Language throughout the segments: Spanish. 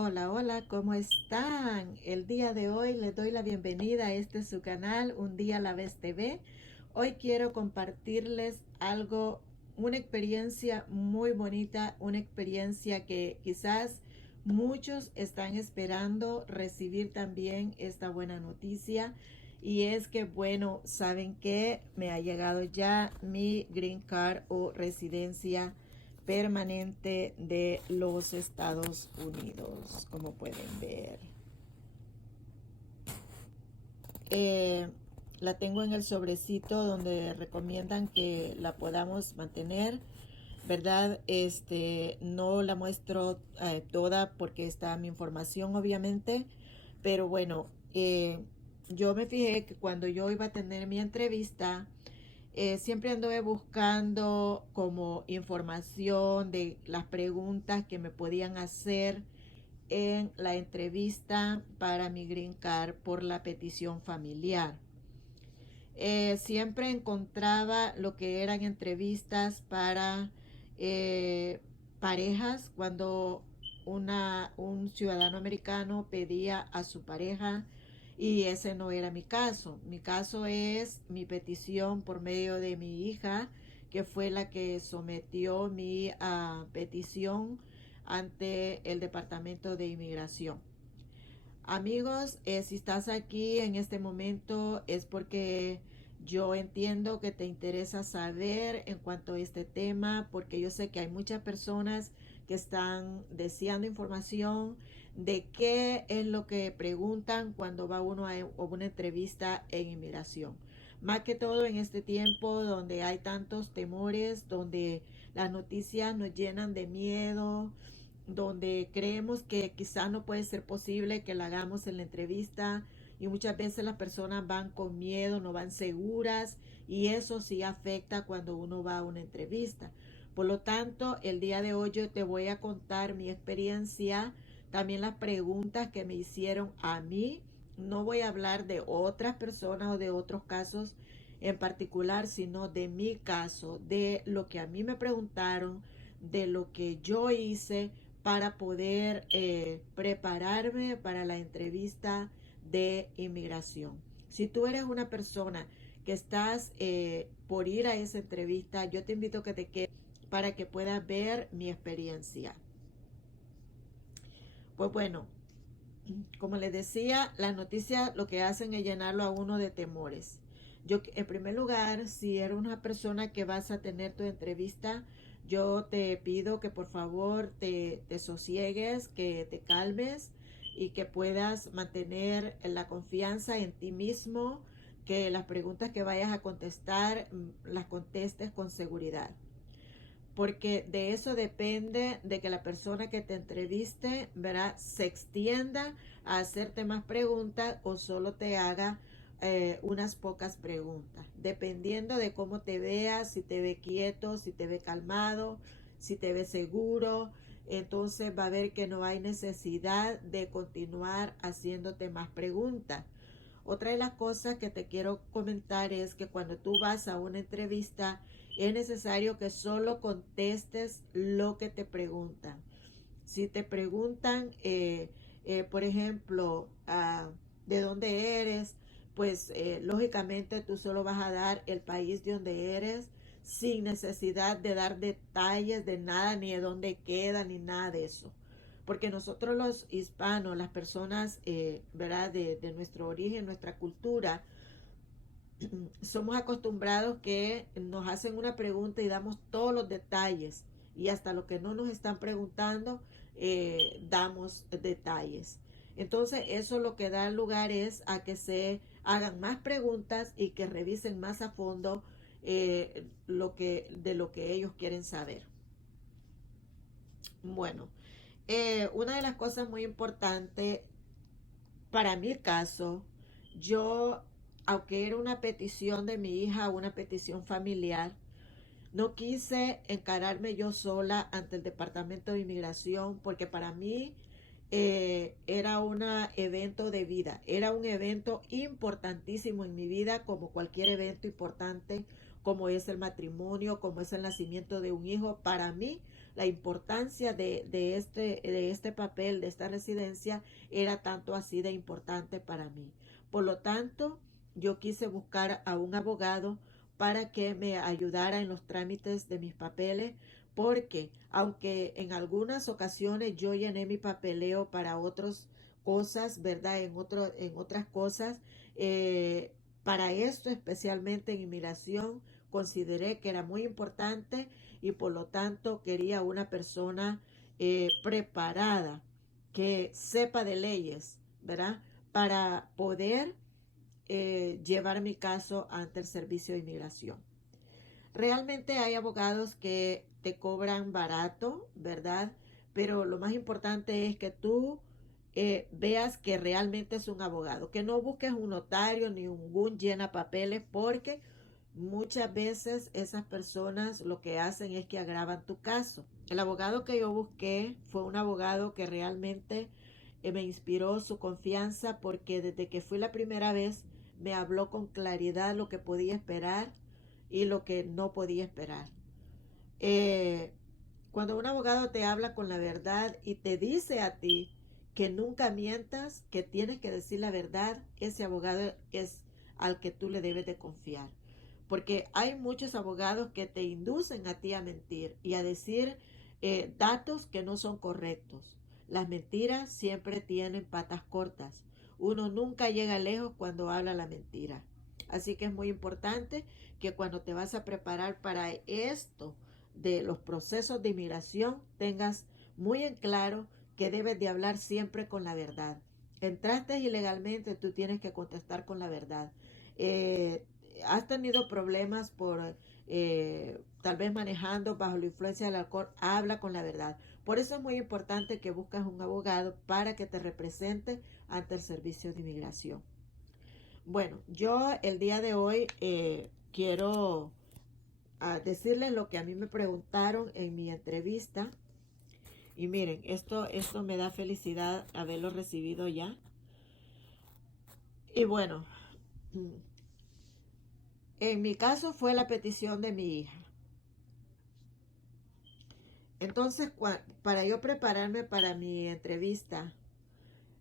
Hola, hola, ¿cómo están? El día de hoy les doy la bienvenida a este su canal, Un Día a la Vez TV. Hoy quiero compartirles algo, una experiencia muy bonita, una experiencia que quizás muchos están esperando recibir también esta buena noticia. Y es que, bueno, saben que me ha llegado ya mi green card o residencia permanente de los Estados Unidos, como pueden ver. Eh, la tengo en el sobrecito donde recomiendan que la podamos mantener, ¿verdad? No la muestro toda porque está mi información, obviamente, pero bueno, yo me fijé que cuando yo iba a tener mi entrevista, siempre anduve buscando como información de las preguntas que me podían hacer en la entrevista para mi green card por la petición familiar. Siempre encontraba lo que eran entrevistas para eh, parejas cuando un ciudadano americano pedía a su pareja y ese no era mi caso. Mi caso es mi petición por medio de mi hija, que fue la que sometió mi petición ante el Departamento de Inmigración. Amigos, si estás aquí en este momento es porque yo entiendo que te interesa saber en cuanto a este tema, porque yo sé que hay muchas personas que están deseando información de qué es lo que preguntan cuando va uno a una entrevista en inmigración. Más que todo en este tiempo donde hay tantos temores, donde las noticias nos llenan de miedo, donde creemos que quizá no puede ser posible que la hagamos en la entrevista y muchas veces las personas van con miedo, no van seguras y eso sí afecta cuando uno va a una entrevista. Por lo tanto, el día de hoy yo te voy a contar mi experiencia, también las preguntas que me hicieron a mí. No voy a hablar de otras personas o de otros casos en particular, sino de mi caso, de lo que a mí me preguntaron, de lo que yo hice para poder prepararme para la entrevista de inmigración. Si tú eres una persona que estás por ir a esa entrevista, yo te invito a que te quedes para que puedas ver mi experiencia. Pues bueno, como les decía, las noticias lo que hacen es llenarlo a uno de temores. Yo, en primer lugar, si eres una persona que vas a tener tu entrevista, yo te pido que por favor te sosiegues, que te calmes y que puedas mantener la confianza en ti mismo, que las preguntas que vayas a contestar las contestes con seguridad, porque de eso depende de que la persona que te entreviste, ¿verdad?, se extienda a hacerte más preguntas o solo te haga unas pocas preguntas, dependiendo de cómo te veas, si te ve quieto, si te ve calmado, si te ve seguro. Entonces va a ver que no hay necesidad de continuar haciéndote más preguntas. Otra de las cosas que te quiero comentar es que cuando tú vas a una entrevista es necesario que solo contestes lo que te preguntan. Si te preguntan, por ejemplo, de dónde eres, pues lógicamente tú solo vas a dar el país de donde eres sin necesidad de dar detalles de nada, ni de dónde queda, ni nada de eso. Porque nosotros los hispanos, las personas, ¿verdad? De nuestro origen, nuestra cultura, somos acostumbrados que nos hacen una pregunta y damos todos los detalles y hasta lo que no nos están preguntando damos detalles. Entonces eso lo que da lugar es a que se hagan más preguntas y que revisen más a fondo de lo que ellos quieren saber. Bueno, una de las cosas muy importantes para mi caso, yo, aunque era una petición de mi hija, una petición familiar, no quise encararme yo sola ante el Departamento de Inmigración porque para mí era un evento de vida, era un evento importantísimo en mi vida como cualquier evento importante como es el matrimonio, como es el nacimiento de un hijo. Para mí la importancia de este papel, de esta residencia, era tanto así de importante para mí. Por lo tanto, yo quise buscar a un abogado para que me ayudara en los trámites de mis papeles, porque aunque en algunas ocasiones yo llené mi papeleo para otras cosas, ¿verdad? En otras cosas, para esto, especialmente en inmigración, consideré que era muy importante y por lo tanto quería una persona preparada, que sepa de leyes, ¿verdad? Para poder llevar mi caso ante el Servicio de Inmigración. Realmente hay abogados que te cobran barato, ¿verdad? Pero lo más importante es que tú veas que realmente es un abogado, que no busques un notario ni un llena papeles, porque muchas veces esas personas lo que hacen es que agravan tu caso. El abogado que yo busqué fue un abogado que realmente me inspiró su confianza, porque desde que fui la primera vez me habló con claridad lo que podía esperar y lo que no podía esperar. Eh, Cuando un abogado te habla con la verdad y te dice a ti que nunca mientas, que tienes que decir la verdad, ese abogado es al que tú le debes de confiar. Porque hay muchos abogados que te inducen a ti a mentir y a decir datos que no son correctos. Las mentiras siempre tienen patas cortas. Uno nunca llega lejos cuando habla la mentira. Así que es muy importante que cuando te vas a preparar para esto de los procesos de inmigración, tengas muy en claro que debes de hablar siempre con la verdad. Entraste ilegalmente, tú tienes que contestar con la verdad. Eh, Has tenido problemas por tal vez manejando bajo la influencia del alcohol, habla con la verdad. Por eso es muy importante que busques un abogado para que te represente ante el Servicio de Inmigración. Bueno, yo el día de hoy quiero decirles lo que a mí me preguntaron en mi entrevista. Y miren, esto me da felicidad haberlo recibido ya. Y bueno, en mi caso fue la petición de mi hija. Entonces, para yo prepararme para mi entrevista,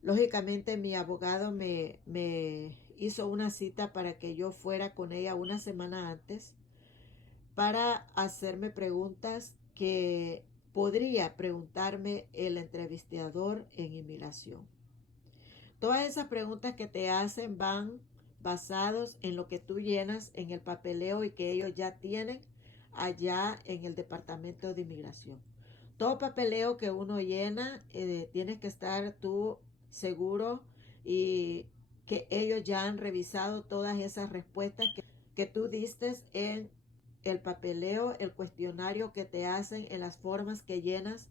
lógicamente mi abogado me hizo una cita para que yo fuera con ella una semana antes para hacerme preguntas que podría preguntarme el entrevistador en inmigración. Todas esas preguntas que te hacen van basados en lo que tú llenas en el papeleo y que ellos ya tienen allá en el departamento de inmigración. Todo papeleo que uno llena, tienes que estar tú seguro y que ellos ya han revisado todas esas respuestas que tú diste en el papeleo, el cuestionario que te hacen, en las formas que llenas,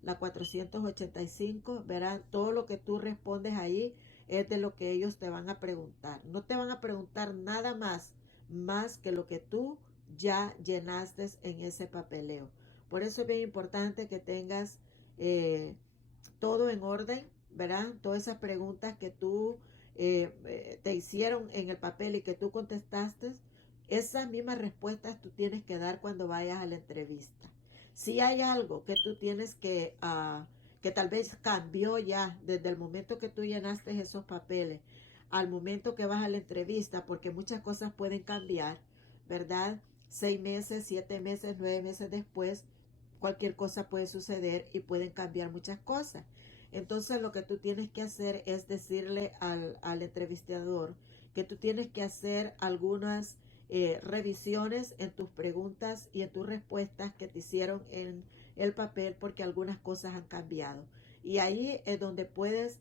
la 485, verán, todo lo que tú respondes ahí es de lo que ellos te van a preguntar. No te van a preguntar nada más que lo que tú ya llenaste en ese papeleo. Por eso es bien importante que tengas todo en orden, ¿verdad? Todas esas preguntas que tú te hicieron en el papel y que tú contestaste, esas mismas respuestas tú tienes que dar cuando vayas a la entrevista. Si hay algo que tú tienes que tal vez cambió ya desde el momento que tú llenaste esos papeles al momento que vas a la entrevista, porque muchas cosas pueden cambiar, ¿verdad? 6 meses, 7 meses, 9 meses después, cualquier cosa puede suceder y pueden cambiar muchas cosas. Entonces lo que tú tienes que hacer es decirle al entrevistador que tú tienes que hacer algunas revisiones en tus preguntas y en tus respuestas que te hicieron en el papel, porque algunas cosas han cambiado. Y ahí es donde puedes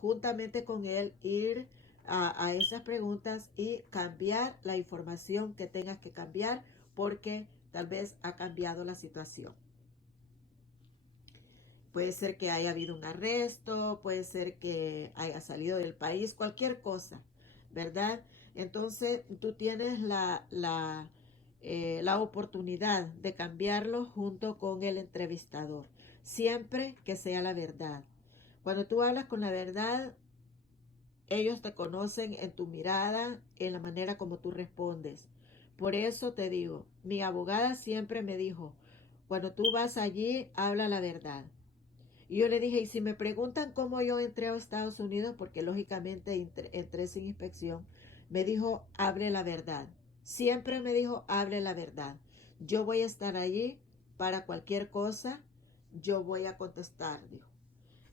juntamente con él ir a esas preguntas y cambiar la información que tengas que cambiar, porque tal vez ha cambiado la situación. Puede ser que haya habido un arresto, puede ser que haya salido del país, cualquier cosa, ¿verdad? Entonces tú tienes la oportunidad de cambiarlo junto con el entrevistador, siempre que sea la verdad. Cuando tú hablas con la verdad, ellos te conocen en tu mirada, en la manera como tú respondes. Por eso te digo, mi abogada siempre me dijo, cuando tú vas allí, habla la verdad. Y yo le dije, y si me preguntan cómo yo entré a Estados Unidos, porque lógicamente entré sin inspección, me dijo, hable la verdad. Siempre me dijo, hable la verdad. Yo voy a estar allí para cualquier cosa, yo voy a contestar, dijo.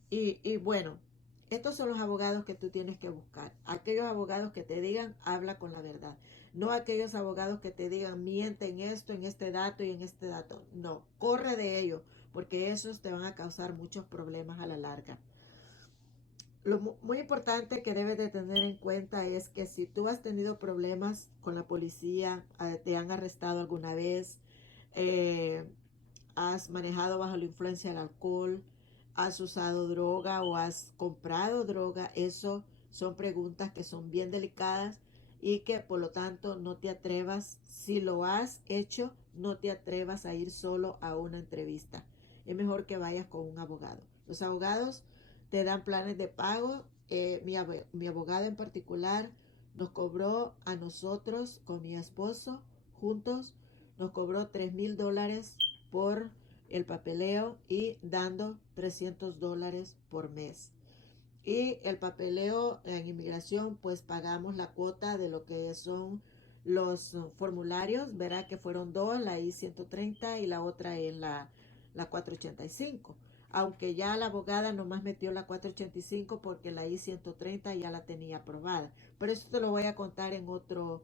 Y bueno, estos son los abogados que tú tienes que buscar. Aquellos abogados que te digan, habla con la verdad. No aquellos abogados que te digan, miente en esto, en este dato y en este dato. No, corre de ellos, porque esos te van a causar muchos problemas a la larga. Lo muy importante que debes de tener en cuenta es que si tú has tenido problemas con la policía, te han arrestado alguna vez, eh, has manejado bajo la influencia del alcohol, has usado droga o has comprado droga, eso son preguntas que son bien delicadas y que por lo tanto no te atrevas, si lo has hecho, no te atrevas a ir solo a una entrevista. Es mejor que vayas con un abogado. Los abogados te dan planes de pago. Mi abogado en particular nos cobró a nosotros con mi esposo juntos, nos cobró $3,000 por el papeleo y dando $300 por mes. Y el papeleo en inmigración, pues pagamos la cuota de lo que son los formularios, verá que fueron dos, la I-130 y la otra es la 485. Aunque ya la abogada nomás metió la 485 porque la I-130 ya la tenía aprobada. Pero eso te lo voy a contar en otro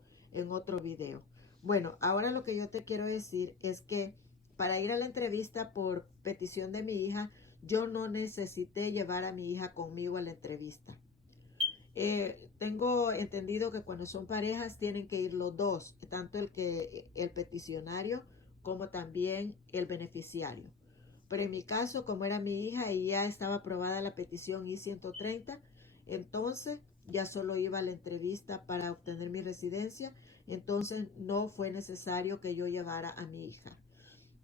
video. Bueno, ahora lo que yo te quiero decir es que para ir a la entrevista por petición de mi hija, yo no necesité llevar a mi hija conmigo a la entrevista. Tengo entendido que cuando son parejas tienen que ir los dos, tanto el peticionario como también el beneficiario. Pero en mi caso, como era mi hija y ya estaba aprobada la petición I-130, entonces ya solo iba a la entrevista para obtener mi residencia, entonces no fue necesario que yo llevara a mi hija.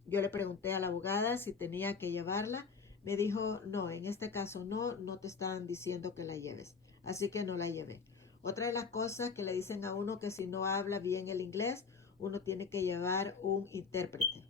Yo le pregunté a la abogada si tenía que llevarla. Me dijo, no, en este caso no, no te están diciendo que la lleves. Así que no la llevé. Otra de las cosas que le dicen a uno que si no habla bien el inglés, uno tiene que llevar un intérprete.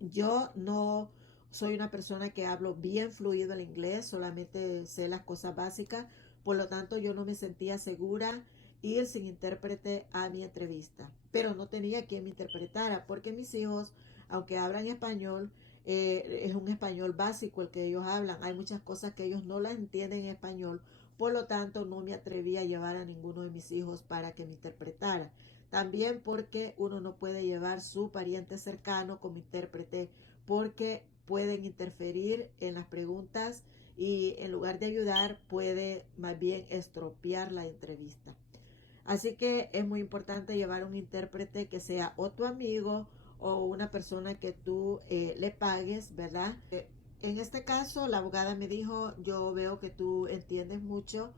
Yo no soy una persona que hablo bien fluido el inglés, solamente sé las cosas básicas, por lo tanto yo no me sentía segura ir sin intérprete a mi entrevista, pero no tenía quien me interpretara porque mis hijos, aunque hablan español, es un español básico el que ellos hablan, hay muchas cosas que ellos no las entienden en español, por lo tanto no me atreví a llevar a ninguno de mis hijos para que me interpretara. También porque uno no puede llevar su pariente cercano como intérprete porque pueden interferir en las preguntas y en lugar de ayudar puede más bien estropear la entrevista. Así que es muy importante llevar un intérprete que sea o tu amigo o una persona que tú le pagues, ¿verdad? En este caso, la abogada me dijo, yo veo que tú entiendes mucho,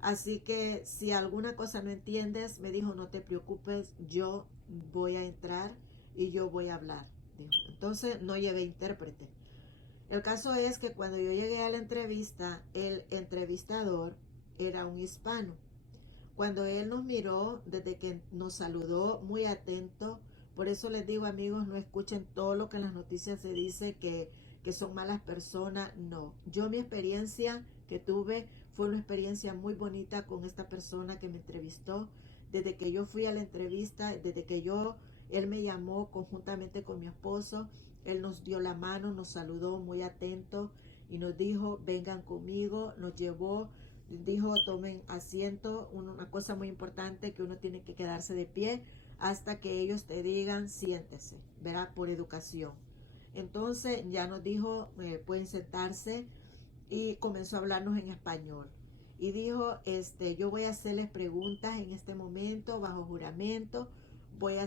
así que si alguna cosa no entiendes, me dijo, no te preocupes, yo voy a entrar y yo voy a hablar. Dijo. Entonces no llevé intérprete. El caso es que cuando yo llegué a la entrevista, el entrevistador era un hispano. Cuando él nos miró, desde que nos saludó, muy atento, por eso les digo amigos, no escuchen todo lo que en las noticias se dice que son malas personas, no. Yo mi experiencia que tuve fue una experiencia muy bonita con esta persona que me entrevistó. Desde que yo fui a la entrevista, él me llamó conjuntamente con mi esposo, él nos dio la mano, nos saludó muy atento y nos dijo, vengan conmigo, nos llevó, dijo tomen asiento, una cosa muy importante que uno tiene que quedarse de pie hasta que ellos te digan siéntese, verá, por educación. Entonces ya nos dijo pueden sentarse y comenzó a hablarnos en español y dijo yo voy a hacerles preguntas en este momento bajo juramento, voy a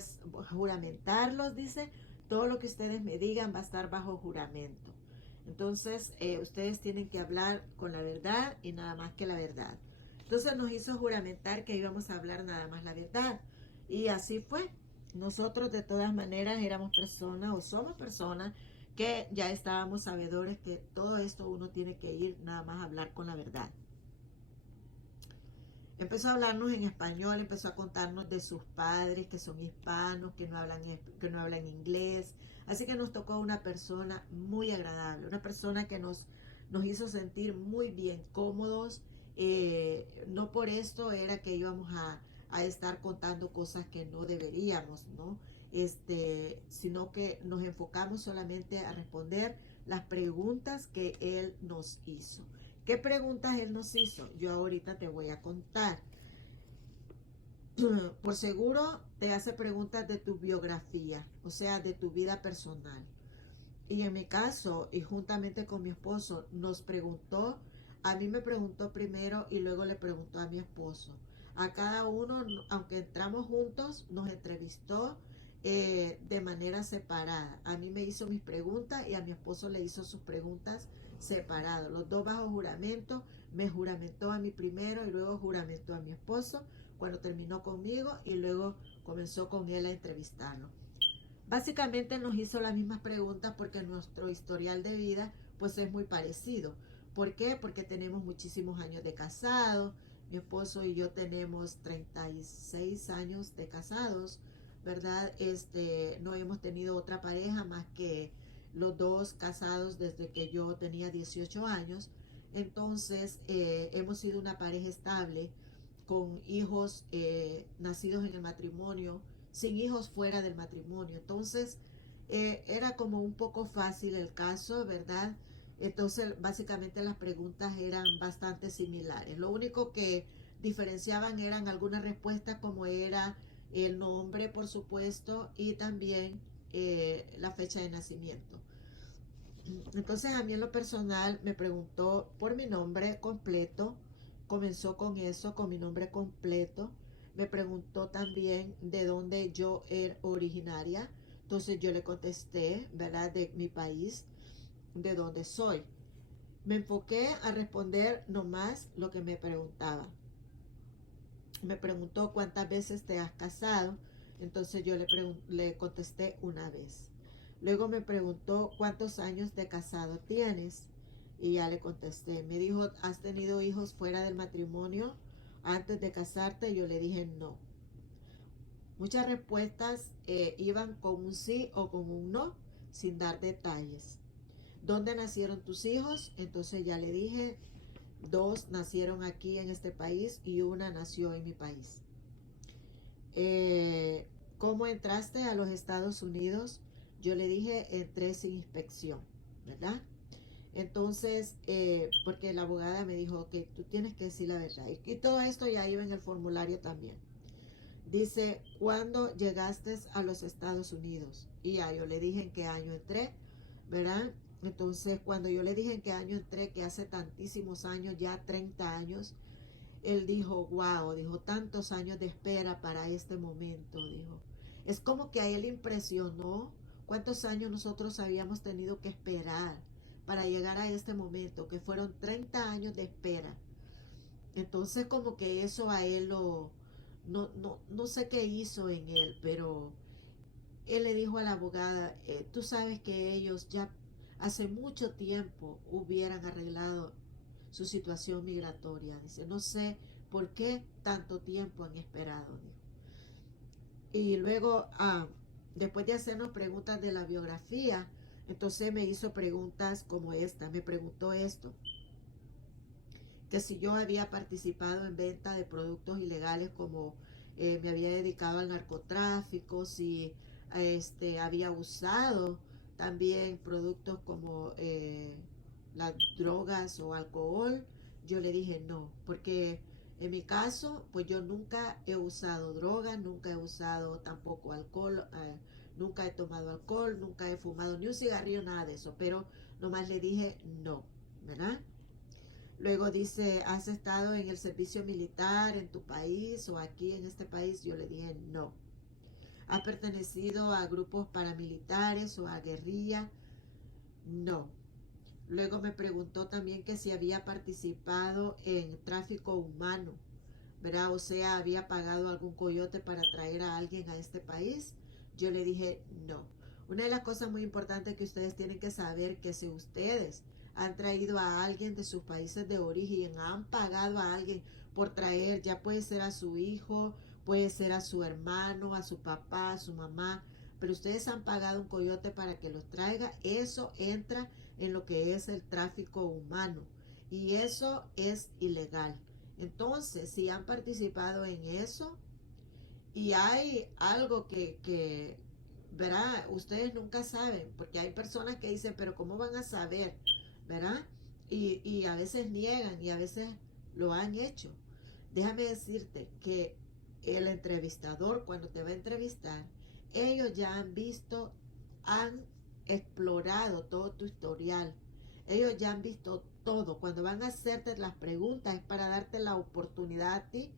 juramentarlos, dice, todo lo que ustedes me digan va a estar bajo juramento. Entonces, ustedes tienen que hablar con la verdad y nada más que la verdad. Entonces nos hizo juramentar que íbamos a hablar nada más la verdad. Y así fue. Nosotros de todas maneras éramos personas o somos personas que ya estábamos sabedores que todo esto uno tiene que ir nada más a hablar con la verdad. Empezó a hablarnos en español, empezó a contarnos de sus padres que son hispanos, que no hablan inglés. Así que nos tocó una persona muy agradable, una persona que nos hizo sentir muy bien, cómodos. No por esto era que íbamos a estar contando cosas que no deberíamos, ¿no? Sino que nos enfocamos solamente a responder las preguntas que él nos hizo. ¿Qué preguntas él nos hizo? Yo ahorita te voy a contar. Por seguro te hace preguntas de tu biografía, o sea, de tu vida personal. Y en mi caso, y juntamente con mi esposo, nos preguntó, a mí me preguntó primero y luego le preguntó a mi esposo. A cada uno, aunque entramos juntos, nos entrevistó de manera separada. A mí me hizo mis preguntas y a mi esposo le hizo sus preguntas separadas. Los dos bajo juramento, me juramentó a mí primero y luego juramentó a mi esposo cuando terminó conmigo y luego comenzó con él a entrevistarlo. Básicamente nos hizo las mismas preguntas porque nuestro historial de vida pues es muy parecido. ¿Por qué? Porque tenemos muchísimos años de casados. Mi esposo y yo tenemos 36 años de casados, ¿verdad? No hemos tenido otra pareja más que los dos casados desde que yo tenía 18 años. Entonces hemos sido una pareja estable con hijos nacidos en el matrimonio, sin hijos fuera del matrimonio. Entonces, era como un poco fácil el caso, ¿verdad? Entonces, básicamente las preguntas eran bastante similares. Lo único que diferenciaban eran algunas respuestas como era el nombre, por supuesto, y también la fecha de nacimiento. Entonces, a mí en lo personal me preguntó por mi nombre completo. Comenzó con eso, con mi nombre completo. Me preguntó también de dónde yo era originaria. Entonces yo le contesté, ¿verdad? De mi país, de dónde soy. Me enfoqué a responder nomás lo que me preguntaba. Me preguntó cuántas veces te has casado. Entonces yo le contesté una vez. Luego me preguntó cuántos años de casado tienes. Y ya le contesté. Me dijo, ¿has tenido hijos fuera del matrimonio antes de casarte? Yo le dije no. Muchas respuestas iban con un sí o con un no, sin dar detalles. ¿Dónde nacieron tus hijos? Entonces ya le dije, dos nacieron aquí en este país y una nació en mi país. ¿Cómo entraste a los Estados Unidos? Yo le dije, entré sin inspección, ¿verdad? Entonces, porque la abogada me dijo que tú tienes que decir la verdad. Y todo esto ya iba en el formulario también. Dice, ¿cuándo llegaste a los Estados Unidos? Y ya yo le dije en qué año entré, ¿verdad? Entonces, cuando yo le dije en qué año entré, que hace tantísimos años, ya 30 años, él dijo, wow, dijo, tantos años de espera para este momento, dijo. Es como que a él impresionó cuántos años nosotros habíamos tenido que esperar para llegar a este momento, que fueron 30 años de espera. Entonces como que eso a él no sé qué hizo en él, pero él le dijo a la abogada, tú sabes que ellos ya hace mucho tiempo hubieran arreglado su situación migratoria. Dice, no sé por qué tanto tiempo han esperado. Dijo. Y luego, después de hacernos preguntas de la biografía, entonces me hizo preguntas como esta. Me preguntó esto, que si yo había participado en venta de productos ilegales, como me había dedicado al narcotráfico, si había usado también productos como las drogas o alcohol. Yo le dije no, porque en mi caso, pues yo nunca he usado drogas, nunca he usado tampoco alcohol, nunca he tomado alcohol, nunca he fumado ni un cigarrillo, nada de eso, pero nomás le dije no, ¿verdad? Luego dice, ¿has estado en el servicio militar en tu país o aquí en este país? Yo le dije no. ¿Has pertenecido a grupos paramilitares o a guerrilla? No. Luego me preguntó también que si había participado en tráfico humano, ¿verdad? O sea, había pagado algún coyote para traer a alguien a este país. Yo le dije no. Una de las cosas muy importantes que ustedes tienen que saber, que si ustedes han traído a alguien de sus países de origen, han pagado a alguien por traer, ya puede ser a su hijo, puede ser a su hermano, a su papá, a su mamá, pero ustedes han pagado un coyote para que los traiga, eso entra en lo que es el tráfico humano y eso es ilegal. Entonces, si han participado en eso y hay algo que ¿verdad? Ustedes nunca saben, porque hay personas que dicen, pero ¿cómo van a saber? ¿Verdad? Y a veces niegan y a veces lo han hecho. Déjame decirte que el entrevistador, cuando te va a entrevistar, ellos ya han visto, han explorado todo tu historial. Ellos ya han visto todo. Cuando van a hacerte las preguntas es para darte la oportunidad a ti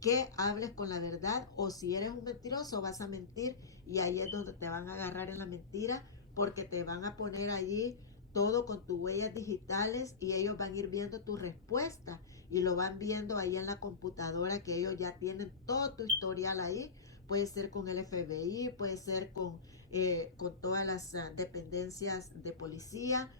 que hables con la verdad, o si eres un mentiroso vas a mentir y ahí es donde te van a agarrar en la mentira, porque te van a poner allí todo con tus huellas digitales y ellos van a ir viendo tu respuesta y lo van viendo ahí en la computadora, que ellos ya tienen todo tu historial ahí. Puede ser con el FBI, puede ser con todas las dependencias de policía,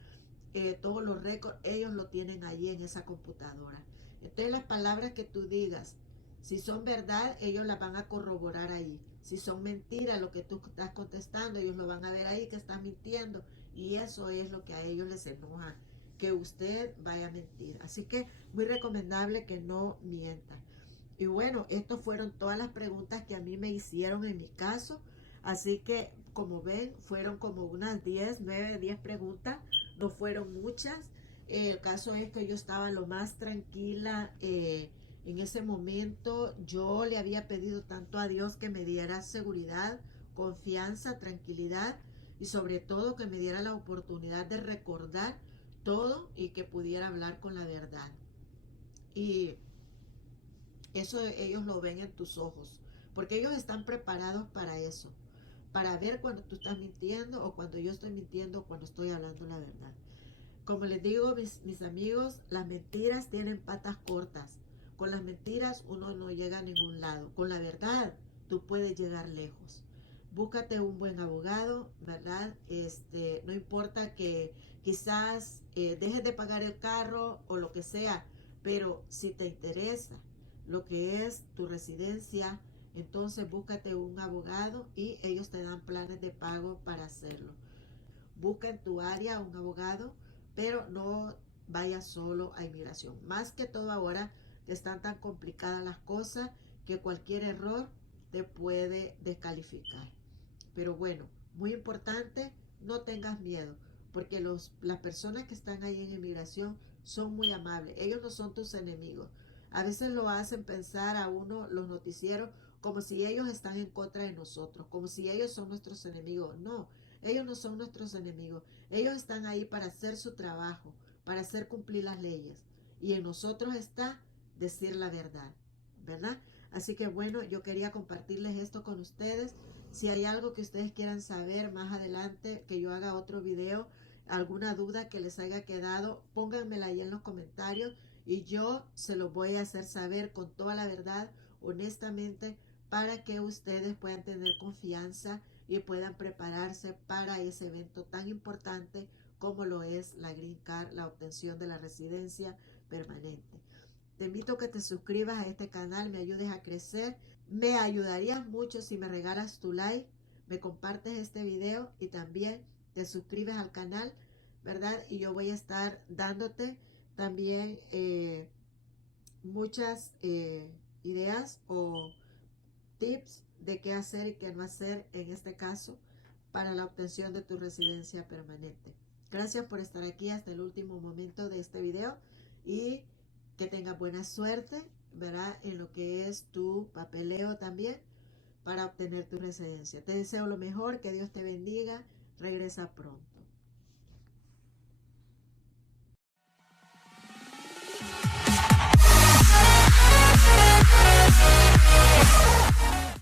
todos los récords, ellos lo tienen ahí en esa computadora. Entonces las palabras que tú digas, si son verdad, ellos las van a corroborar ahí. Si son mentiras lo que tú estás contestando, ellos lo van a ver ahí que estás mintiendo. Y eso es lo que a ellos les enoja, que usted vaya a mentir. Así que muy recomendable que no mienta. Y bueno, estas fueron todas las preguntas que a mí me hicieron en mi caso. Así que, como ven, fueron como unas 10, 9, 10 preguntas. No fueron muchas. El caso es que yo estaba lo más tranquila en ese momento. Yo le había pedido tanto a Dios que me diera seguridad, confianza, tranquilidad y sobre todo que me diera la oportunidad de recordar todo y que pudiera hablar con la verdad. Y eso ellos lo ven en tus ojos, porque ellos están preparados para eso, para ver cuando tú estás mintiendo o cuando yo estoy mintiendo o cuando estoy hablando la verdad. Como les digo, mis amigos, las mentiras tienen patas cortas. Con las mentiras uno no llega a ningún lado. Con la verdad tú puedes llegar lejos. Búscate un buen abogado, ¿verdad? No importa que quizás dejes de pagar el carro o lo que sea, pero si te interesa lo que es tu residencia, entonces búscate un abogado y ellos te dan planes de pago para hacerlo. Busca en tu área un abogado, pero no vayas solo a inmigración. Más que todo ahora que están tan complicadas las cosas que cualquier error te puede descalificar. Pero bueno, muy importante, no tengas miedo, porque las personas que están ahí en inmigración son muy amables. Ellos no son tus enemigos. A veces lo hacen pensar a uno los noticieros como si ellos están en contra de nosotros, como si ellos son nuestros enemigos. No, ellos no son nuestros enemigos. Ellos están ahí para hacer su trabajo, para hacer cumplir las leyes. Y en nosotros está decir la verdad, ¿verdad? Así que bueno, yo quería compartirles esto con ustedes. Si hay algo que ustedes quieran saber más adelante, que yo haga otro video, alguna duda que les haya quedado, pónganmela ahí en los comentarios y yo se los voy a hacer saber con toda la verdad, honestamente, para que ustedes puedan tener confianza y puedan prepararse para ese evento tan importante como lo es la Green Card, la obtención de la residencia permanente. Te invito a que te suscribas a este canal, me ayudes a crecer. Me ayudarías mucho si me regalas tu like, me compartes este video y también te suscribes al canal, ¿verdad? Y yo voy a estar dándote también muchas ideas o tips de qué hacer y qué no hacer en este caso para la obtención de tu residencia permanente. Gracias por estar aquí hasta el último momento de este video y que tengas buena suerte, ¿verdad? En lo que es tu papeleo también para obtener tu residencia. Te deseo lo mejor, que Dios te bendiga, regresa pronto.